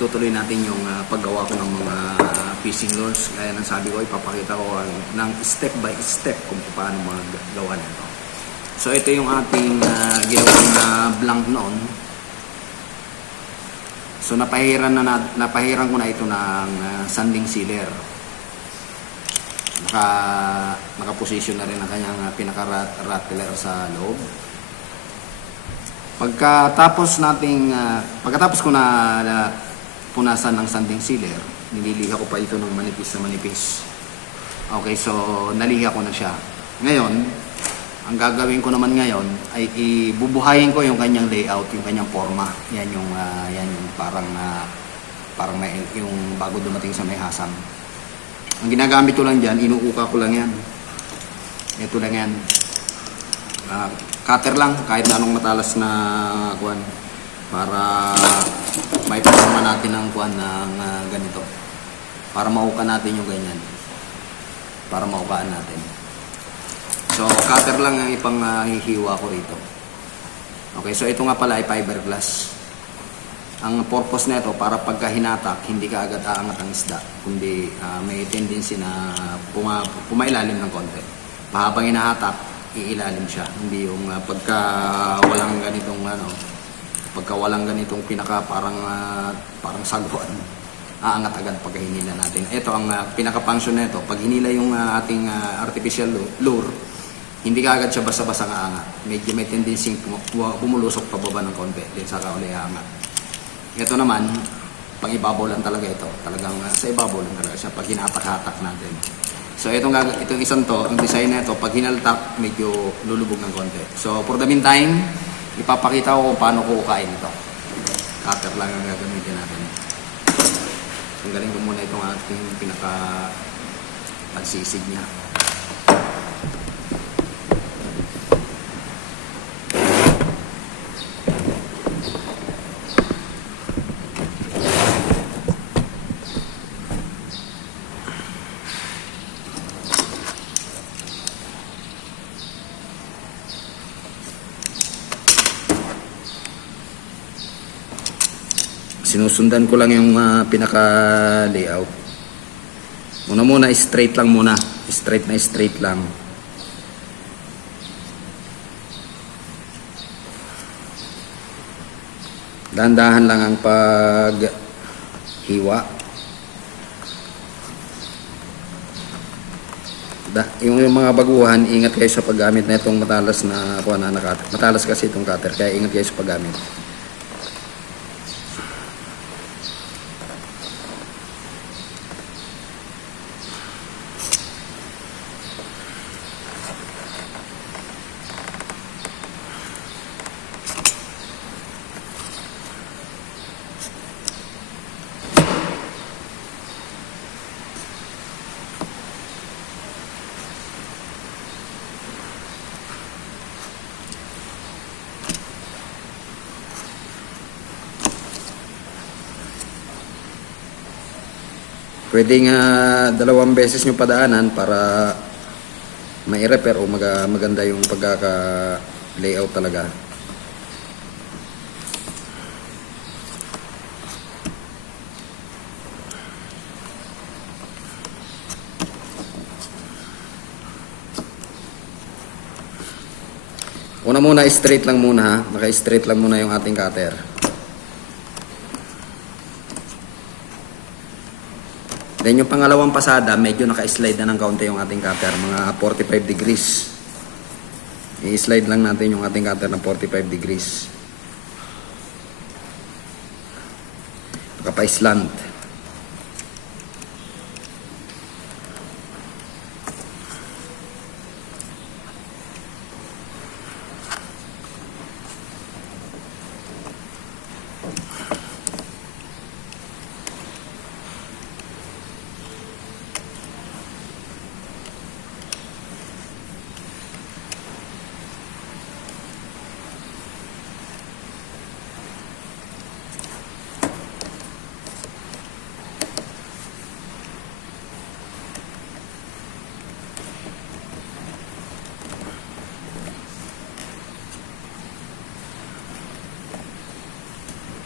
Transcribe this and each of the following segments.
itutuloy natin yung paggawa ko ng mga fishing lures. Kaya nang sabi ko, ipapakita ko ng step by step kung paano magawa nito. So ito yung ating ginawang blank noon. So napahiran ko na ito ng sanding sealer. Naka-position na rin ang kanyang pinaka-rattler sa loob. Pagkatapos ko na punasan ng sanding sealer, nililiha ko pa ito ng manipis na manipis. Okay, so naliha ko na siya. Ngayon, ang gagawin ko naman ngayon ay ibubuhayin ko yung kanyang layout, yung kanyang forma. Yan yung parang may yung bago dumating sa may hasang. Ang ginagamit ko lang diyan, inuuka ko lang yan. Ito lang yan. Cutter lang, kahit na anong matalas na kuwan, para may forma natin ng kuwan ng ganito. Para mauka natin yung ganyan. Para maukaan natin. So, cutter lang ang ipang hihiwa ko rito. Okay, so ito nga pala ay fiberglass. Ang purpose nito para pagka hinatak, hindi ka agad aangat ang isda, kundi may tendency na pumailalim ng konti. Pahabang hinahatak, iilalim siya. Hindi yung pagka walang ganitong pinaka parang sagwan, aangat agad pag hinila natin. Ito ang pinaka-function nito. Pag hinila yung ating artificial lure, hindi ka agad siya basta-basta aangat. Medyo may tendency bumulusok pababa ng konti, din saka uli aangat. Ito naman, pang ibabaw lang talaga ito. Talagang sa ibabaw lang talaga siya pag hinatak-hatak natin. So itong isang to, ang design na ito, pag hinaltak, medyo lulubog ng konti. So for the meantime, ipapakita ko kung paano ko ukain ito. Cutter lang ang gagamitin natin. Tanggalin ko muna itong ating pinaka-pagsisig niya. Sinusundan ko lang yung pinaka-layout. Muna straight lang muna. Straight lang. Dahan-dahan lang ang paghiwa. Yung mga baguhan, ingat kayo sa paggamit na itong matalas na cutter. Matalas kasi itong cutter, kaya ingat kayo sa paggamit. Pwedeng 2 beses nyo padaanan para mai-repair o maganda yung pagkaka-layout talaga. Una muna, straight lang muna ha. Naka-straight lang muna yung ating cutter. Then yung pangalawang pasada, medyo naka-slide na ng kaunti yung ating cutter, mga 45 degrees. I-slide lang natin yung ating cutter ng 45 degrees. Pagka-pa-slant.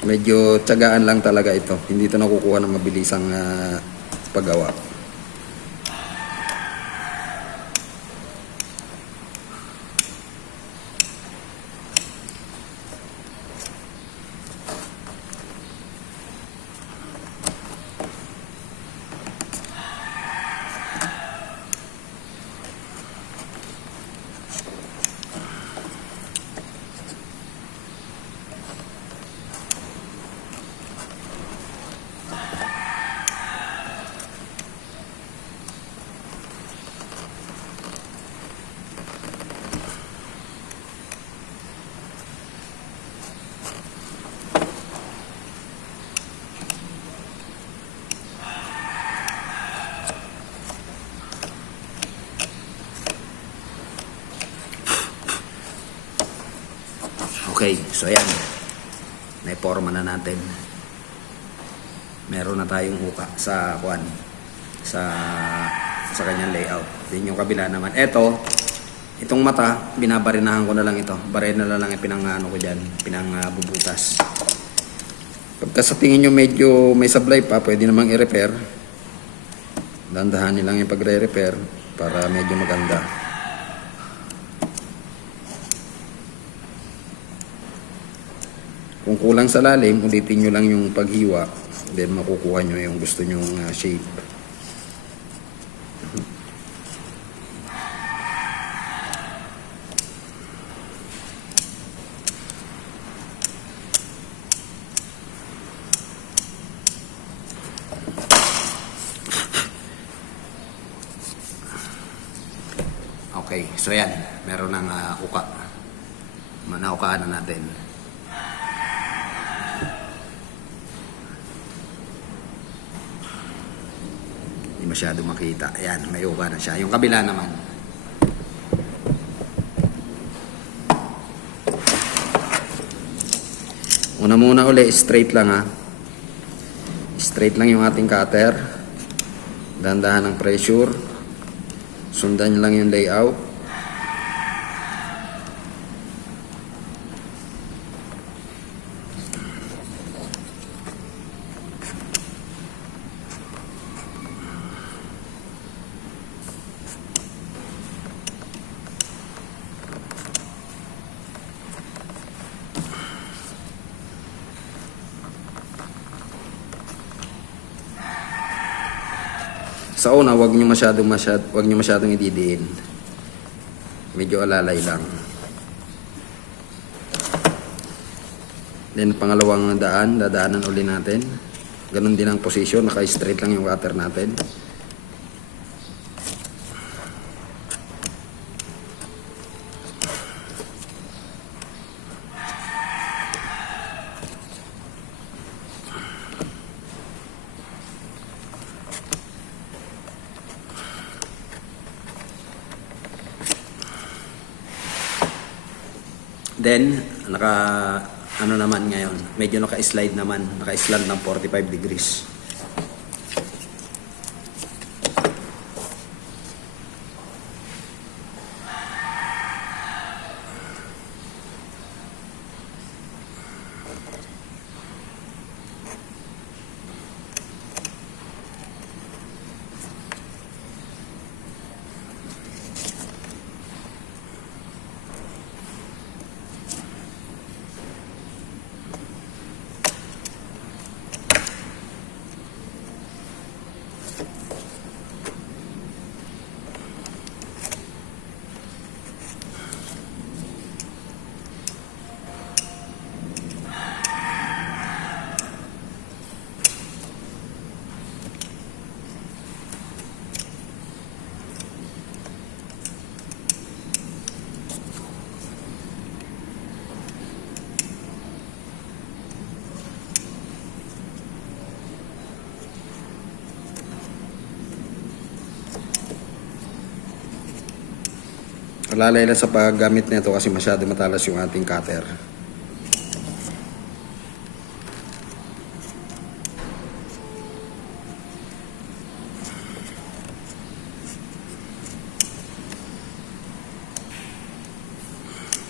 Medyo tiyagaan lang talaga ito. Hindi ito nakukuha ng mabilisang paggawa. Okay, so ayan. Naiporma na natin. Meron na tayong uka sa kuan sa kanyang layout. Din yung kabila naman. Itong mata, binabarinahan ko na lang ito. Barena na lang pinangano ko diyan, bubutas. Pagka sa tingin nyo medyo may sablay pa, pwede namang i-repair. Dandahanin lang yung pagre-repair para medyo maganda. Kung kulang sa lalim, ulitin nyo lang yung paghiwa. Then makukuha nyo yung gusto nyong shape. Okay, so yan. Meron ng uka. Naukaan na natin. Hindi masyado makita. Ayan, may uka na siya. Yung kabila naman. Una muna uli, straight lang ha. Straight lang yung ating cutter. Dahan-dahan ng pressure. Sundan lang yung layout. Sa una, wag niyo masyadong ididiin. Medyo alalay lang. Then pangalawang dadaanan uli natin. Ganun din ang position, naka-straight lang yung cutter natin. Then, ano naman ngayon, medyo naka-slide naman, naka-slant ng 45 degrees. Alalay lang sa paggamit nito kasi masyado matalas yung ating cutter.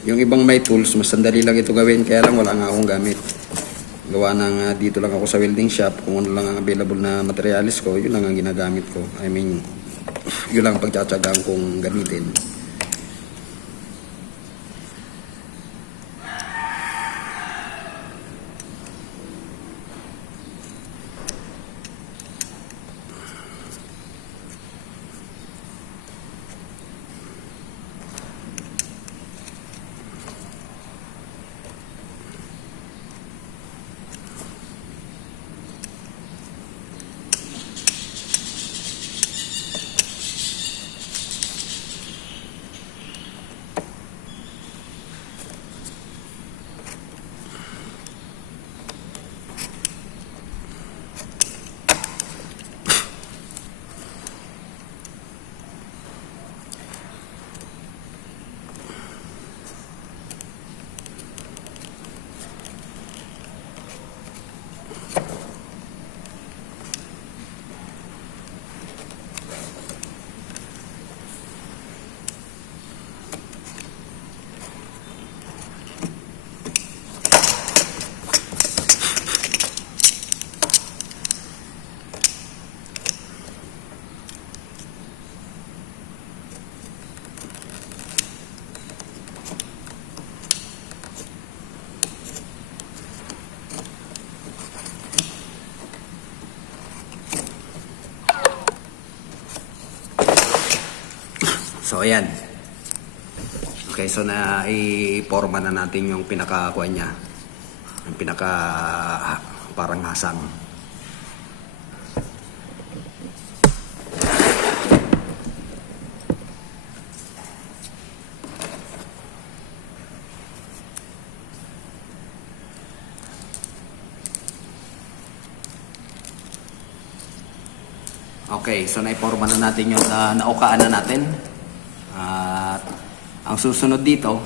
Yung ibang may tools, mas sandali lang ito gawin, kaya lang wala nga akong gamit. Gawa ng dito lang ako sa welding shop, kung ano lang ang available na materialis ko, yun lang ang ginagamit ko. I mean, yun lang ang pagtsatsagaan kong gamitin. So ayan. Okay, so na i-forma na natin yung pinaka-kuha niya. Yung pinaka parang hasang. Okay, so na-forma na natin yung naukaan na natin. At ang susunod dito,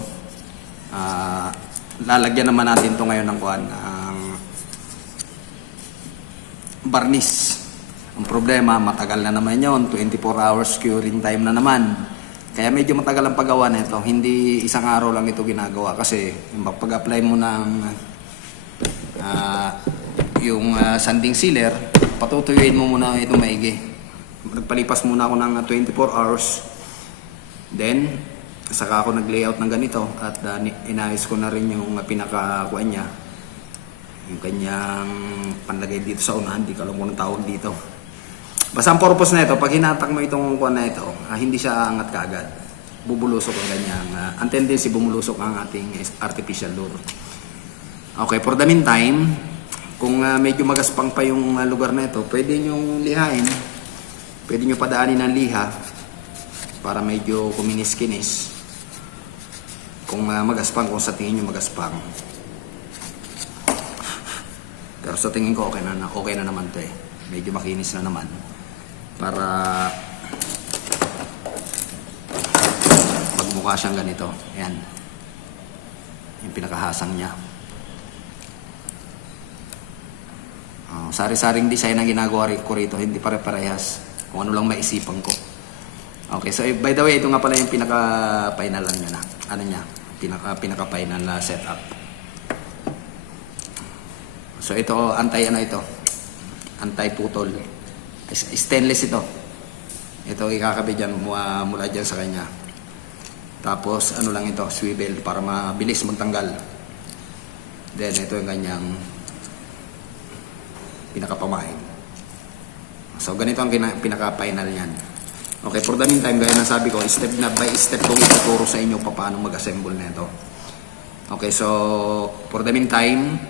lalagyan naman natin to ngayon ng kuhan, ang barnis. Ang problema, matagal na naman yon, 24 hours curing time na naman. Kaya medyo matagal ang paggawa na ito. Hindi isang araw lang ito ginagawa kasi pag-apply mo ng yung sanding sealer, patutuyuin mo muna ito maigi. Nagpalipas muna ako ng 24 hours. Then, saka ako nag-layout ng ganito at inayos ko na rin yung pinakakuan niya. Yung kanyang panlagay dito sa unahan, di ko alam kung anong tawag dito. Basta ang purpose na ito, pag hinatak mo itong kuan na ito, hindi siya angat kaagad. Bubulusok ang ganyang, ang tendency bumulusok ang ating artificial lure. Okay, for the meantime, kung medyo magaspang pa yung lugar na ito, pwede nyo lihain. Pwede nyo padaanin ng liha para medyo kuminis-kinis. Kung magaspang, kung sa tingin nyo magaspang. Pero sa tingin ko okay na naman to eh. Medyo makinis na naman. Para magmukha siyang ganito. Ayan. Yung pinakahasang niya. Sari-saring design ang ginagawa ko rito. Hindi pare-parehas. Kung ano lang maisipan ko. Okay, so by the way, ito nga pala yung pinaka-final lang niya na. Ano niya? Pinaka-final na setup. So ito, anti-putol. Stainless ito. Ito ikakabit dyan, mula dyan sa kanya. Tapos ano lang ito, swivel para mabilis magtanggal. Then ito yung kanyang pinaka-pamain. So ganito ang pinaka-final niyan. Okay, for the meantime, gaya na sabi ko, step na by step kong ituturo sa inyo paano mag-assemble nito. Okay, so for the meantime,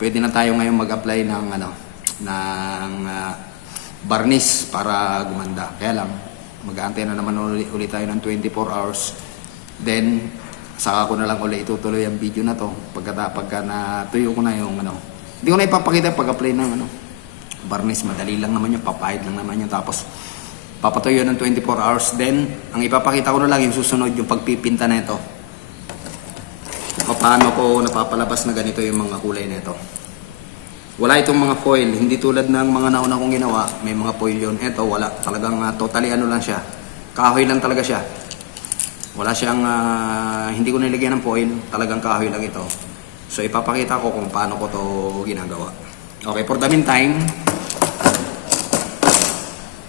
pwede na tayo ngayon mag-apply ng barnis para gumanda. Kaya lang, mag-aantay na naman ulit tayo ng 24 hours. Then saka ko na lang ulit itutuloy ang video na to pagka natuyo ko na yung hindi ko na ipapakita pag-apply ng barnis. Madali lang naman yun, papahid lang naman yun, tapos papatuyo ng 24 hours. Then ang ipapakita ko na lang yung susunod, yung pagpipinta na ito, paano ko napapalabas na ganito yung mga kulay na ito. Wala itong mga foil, hindi tulad ng mga nauna kong ginawa, may mga foil yun. Ito wala, talagang totally lang siya, kahoy lang talaga siya. Wala siyang hindi ko nilagyan ng foil, talagang kahoy lang ito. So ipapakita ko kung paano ko to ginagawa. Okay, for the meantime,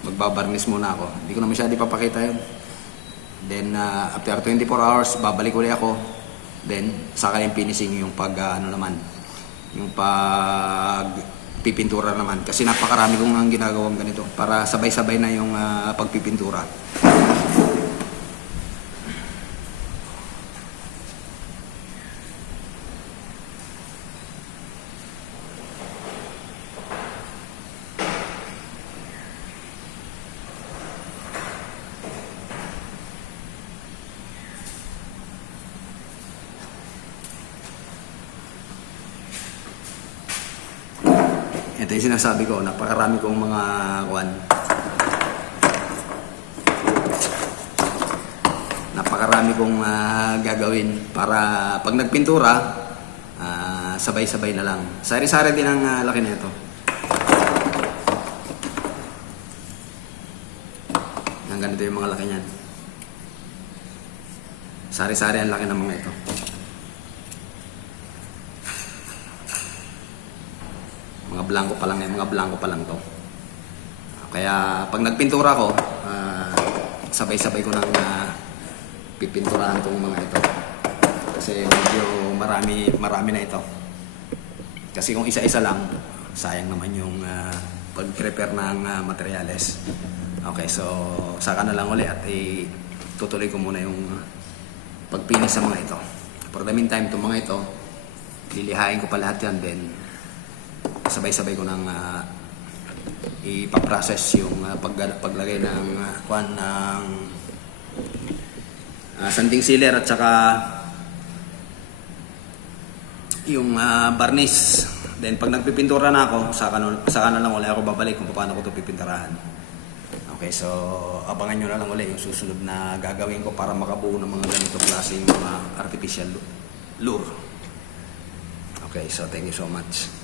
magbabarnis muna ako. Hindi ko na masyado ipapakita yun. Then after 24 hours, babalik ulit ako. Then saka yung finishing, yung yung pagpipintura naman. Kasi napakarami kong ang ginagawang ganito para sabay-sabay na yung pagpipintura. Ito yung sinasabi ko, napakarami kong mga napakarami kong gagawin para pag nagpintura, sabay-sabay na lang. Sari-sari din ang laki nito. Ang ganito yung mga laki niyan. Sari-sari ang laki ng mga ito. Mga blanco pa lang to. Kaya pag nagpintura ko, sabay-sabay ko nang pipinturahan tong mga ito. Kasi medyo marami na ito. Kasi kung isa-isa lang, sayang naman yung pag-prepare ng materyales. Okay, so saka na lang ulit at tutuloy ko muna yung pagpinis sa mga ito. For the meantime, itong mga ito, lilihain ko pa lahat yan, then sabay-sabay ko nang ipaprocess yung paglagay ng ng sanding sealer at saka yung varnish. Then pag nagpipintura na ako, saka na lang ulit ako babalik kung paano ko ito pipinturahan. Okay, so abangan nyo na lang ulit yung susunod na gagawin ko para makabuo ng mga ganito klaseng mga artificial lure. Okay, so thank you so much.